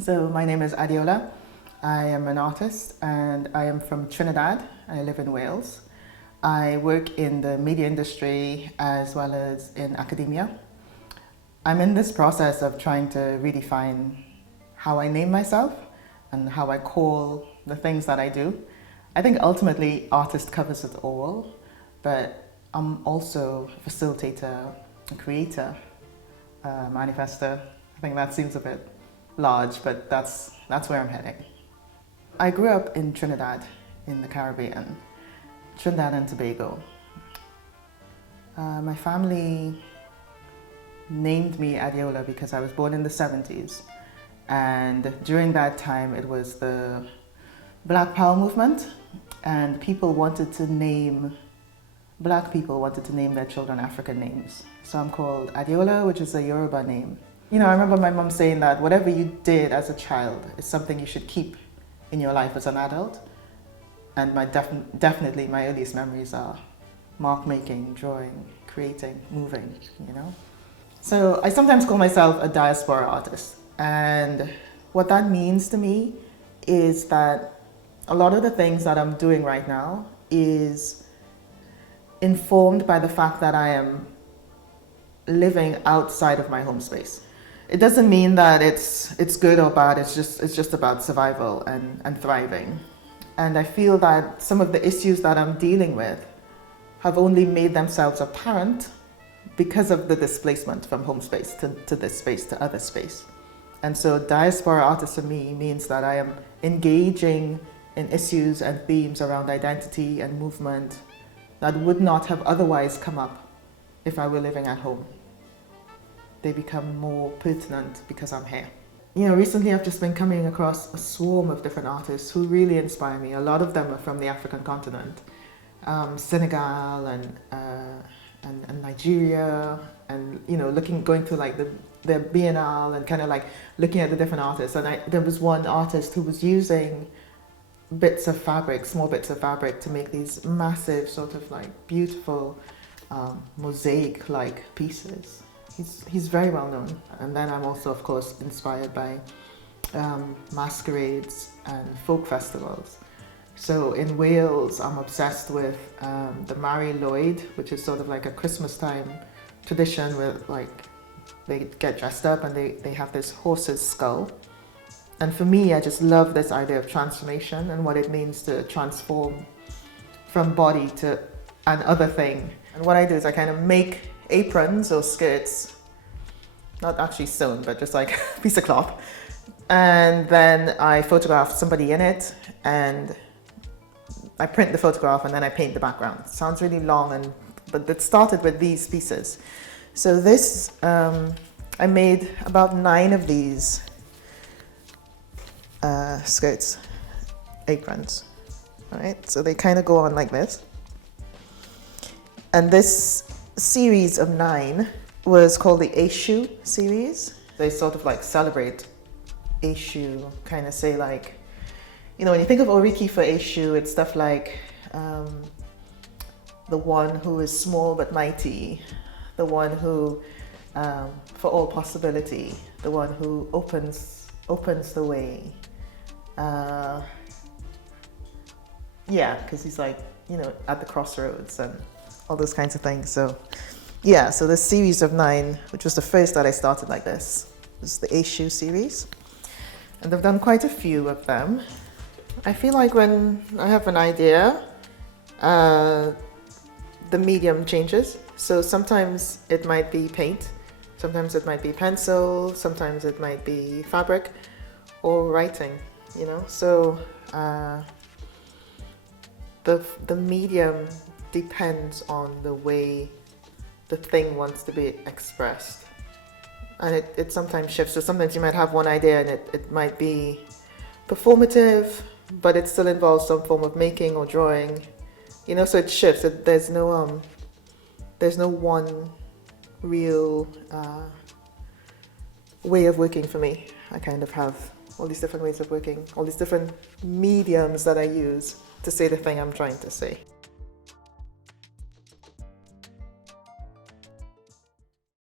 So my name is Adeola. I am an artist and I am from Trinidad. I live in Wales. I work in the media industry as well as in academia. I'm in this process of trying to redefine how I name myself and how I call the things that I do. I think ultimately artist covers it all, but I'm also a facilitator, a creator, a manifester. I think that seems a bit large, but that's where I'm heading. I grew up in Trinidad, in the Caribbean, Trinidad and Tobago. My family named me Adeola because I was born in the 70s, and during that time it was the Black Power movement, and black people wanted to name their children African names. So I'm called Adeola, which is a Yoruba name. You know, I remember my mom saying that whatever you did as a child is something you should keep in your life as an adult. And definitely my earliest memories are mark making, drawing, creating, moving, you know. So I sometimes call myself a diaspora artist. And what that means to me is that a lot of the things that I'm doing right now is informed by the fact that I am living outside of my home space. It doesn't mean that it's good or bad, it's just about survival and thriving. And I feel that some of the issues that I'm dealing with have only made themselves apparent because of the displacement from home space to this space, to other space. And so diaspora artist for me means that I am engaging in issues and themes around identity and movement that would not have otherwise come up if I were living at home. They become more pertinent because I'm here. You know, recently I've just been coming across a swarm of different artists who really inspire me. A lot of them are from the African continent, Senegal and Nigeria, and you know, going through like the Biennale and kind of like looking at the different artists. And there was one artist who was using bits of fabric, small bits of fabric, to make these massive sort of like beautiful mosaic-like pieces. He's very well known. And then I'm also, of course, inspired by masquerades and folk festivals. So in Wales, I'm obsessed with the Mari Lwyd, which is sort of like a Christmas time tradition where like they get dressed up and they have this horse's skull. And for me, I just love this idea of transformation and what it means to transform from body to another thing. And what I do is I kind of make aprons or skirts, not actually sewn, but just like a piece of cloth. And then I photograph somebody in it and I print the photograph and then I paint the background. It sounds really long, but it started with these pieces. So this, I made about 9 of these skirts, aprons, all right? So they kind of go on like this. And this series of 9 was called the Eshu series. They sort of like celebrate Eshu, kind of say like, you know, when you think of Oriki for Eshu, it's stuff like the one who is small but mighty, the one who, for all possibility, the one who opens the way. Yeah, because he's like, you know, at the crossroads and all those kinds of things. So yeah, so this series of 9, which was the first that I started like this is the Eshu series. And I've done quite a few of them. I feel like when I have an idea, the medium changes. So sometimes it might be paint, sometimes it might be pencil, sometimes it might be fabric or writing, you know. So the medium depends on the way the thing wants to be expressed. And it sometimes shifts. So sometimes you might have one idea and it might be performative, but it still involves some form of making or drawing, you know, so it shifts. There's no one real way of working for me. I kind of have all these different ways of working, all these different mediums that I use to say the thing I'm trying to say.